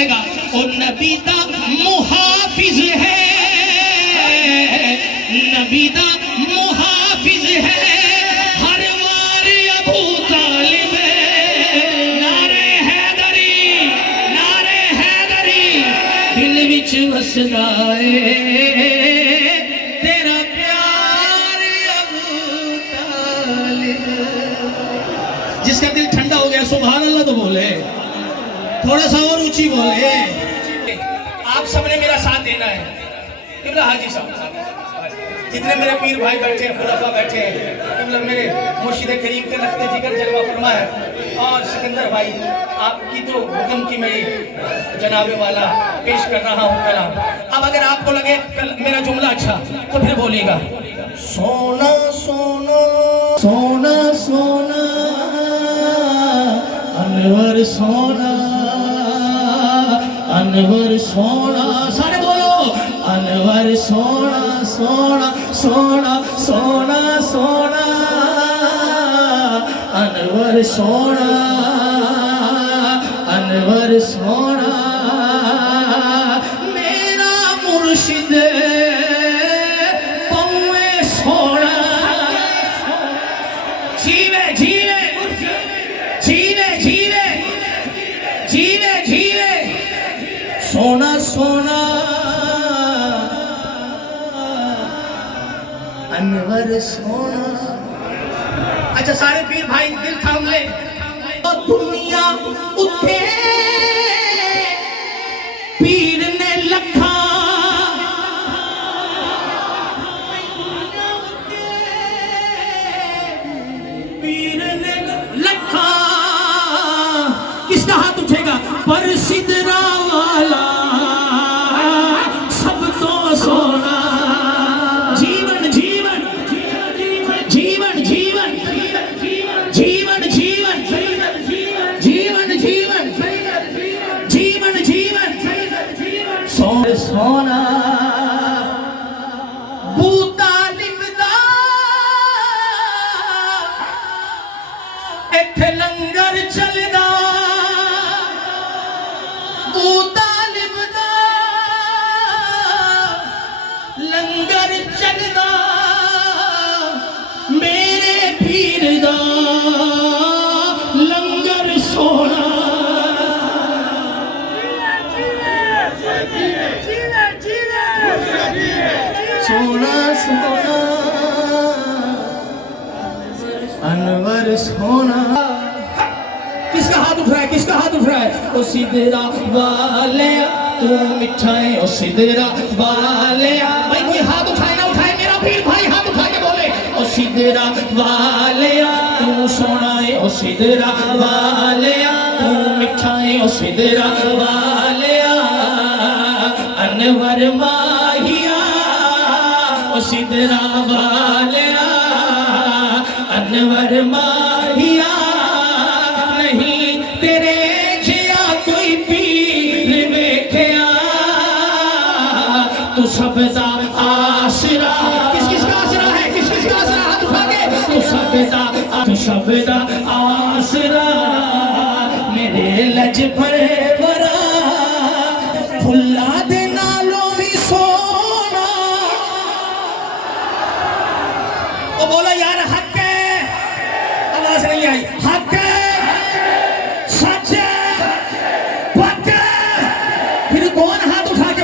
ओ नबी दा मुहाफिज है, नबी दा मुहाफिज है, हर वार अबू तालिब। नारे हैदरी, नारे हैदरी, दिल विच वसदा है तेरा प्यार अबू तालिब। जिसका दिल ठंडा हो गया सुभान अल्लाह तो बोले, थोड़ा सा और ऊंची बोले। आप सबने मेरा साथ देना है। किबला हाजी साहब, जितने मेरे पीर भाई बैठे हैं, खुलाफा बैठे हैं, किबला मेरे मुर्शिद करीम के नक्ते जिगर जलवा फरमा है, और सिकंदर भाई आपकी तो हुक्म की मैं जनाबे वाला पेश कर रहा हूँ कलाम। अब अगर आपको लगे मेरा जुमला अच्छा तो फिर बोलिएगा। सोना सोना सोना सोना अनवर सोना, अनवर सोना, सारे बोलो अनवर सोना सोना सोना सोना सोना, अनवर सोना, अनवर सोना, मेरा मुर्शिद पौए सोना। जीवे जीवे जीवे जीवे जीवे जीवे सोना सोना अनवर सोना। अच्छा सारे पीर भाई दिल थाम ले। तो दुनिया उठे पीर ने लखा, पीर ने लखा, किसका हाथ उठेगा? पर सिदरा वाला सब तो सोना। जीवन जीवन जीवन जीवन जीवन जीवन जीवन जीवन जीवन जीवन सोना। बूता लिपदा इत्थे लंगर चलदा, बूता लिपदा लंगर चलदा, मेरे पीर दा लंगर सोना। सोना सोना अनवर सोना। किसका हाथ उठ रहा है? किसका हाथ उठ रहा है? ओ सिदरा वाले तू मिठाई, ओ सिदरा वाले। भाई कोई हाथ उठाए ना उठाए, मेरा पीर भाई हाथ उठा के बोले ओ सिदरा वाले तू सोना है, ओ सिदरा वाले तू मिठाई, ओ सिदरा वाले अनवर माहिया, ओ सिदरा वाले अनवर माहिया। नहीं तेरे जिया कोई पीर वेख्या, तू सबदा आसरा। किस किस का आसरा है? किस किस का आसरा? हाथ उठा के। तू सबदा आसरा, मेरे लज पर वरा फुल्ला दे नालों भी सोना। ओ बोलो यार हक है, आवाज नहीं आई। हक है, सच है, पक्का। फिर कौन हाथ उठा के